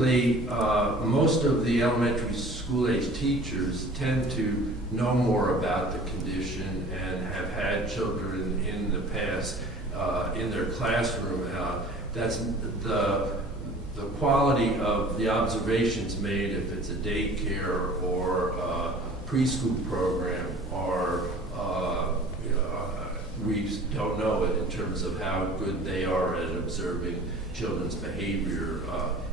Most of the elementary school age teachers tend to know more about the condition and have had children in the past in their classroom. That's the quality of the observations made, if it's a daycare or a preschool program, or we don't know it in terms of how good they are at observing children's behavior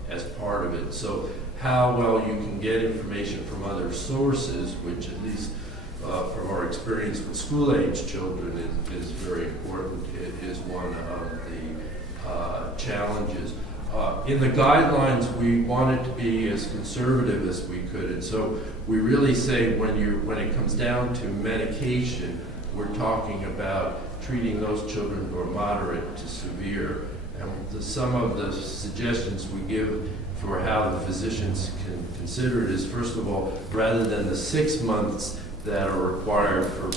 as part of it. So how well you can get information from other sources, which at least from our experience with school-age children is very important. It is one of the challenges. In the guidelines, we wanted to be as conservative as we could, and so we really say when it comes down to medication, we're talking about treating those children who are moderate to severe. And some of the suggestions we give for how the physicians can consider it is, first of all, rather than the 6 months that are required for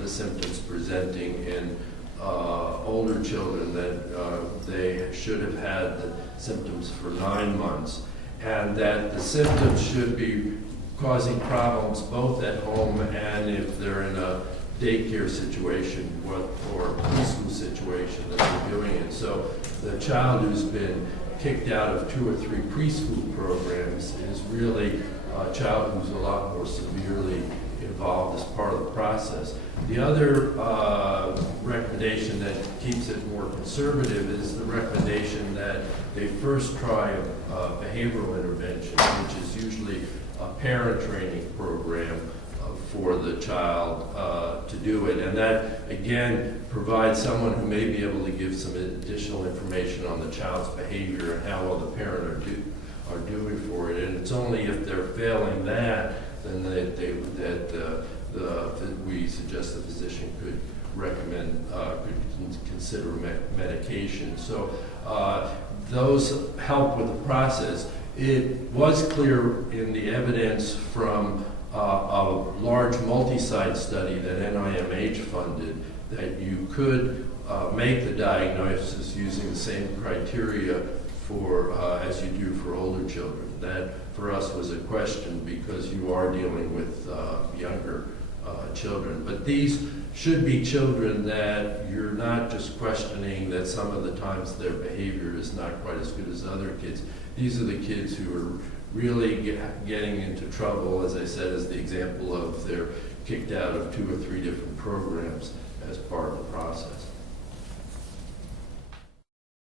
the symptoms presenting in older children, that they should have had the symptoms for 9 months, and that the symptoms should be causing problems both at home and if they're in a daycare situation or a preschool situation that they're doing it. So the child who's been kicked out of 2 or 3 preschool programs is really a child who's a lot more severely involved as part of the process. The other recommendation that keeps it more conservative is the recommendation that they first try a behavioral intervention, which is usually a parent training program for the child to do it. And that, again, provides someone who may be able to give some additional information on the child's behavior and how well the parent are doing for it. And it's only if they're failing that, then we suggest the physician could recommend, could consider medication. So those help with the process. It was clear in the evidence from a large multi-site study that NIMH funded that you could make the diagnosis using the same criteria for as you do for older children. That for us was a question because you are dealing with younger children. But these should be children that you're not just questioning that some of the times their behavior is not quite as good as other kids. These are the kids who are really getting into trouble, as I said, as the example of they're kicked out of 2 or 3 different programs as part of the process.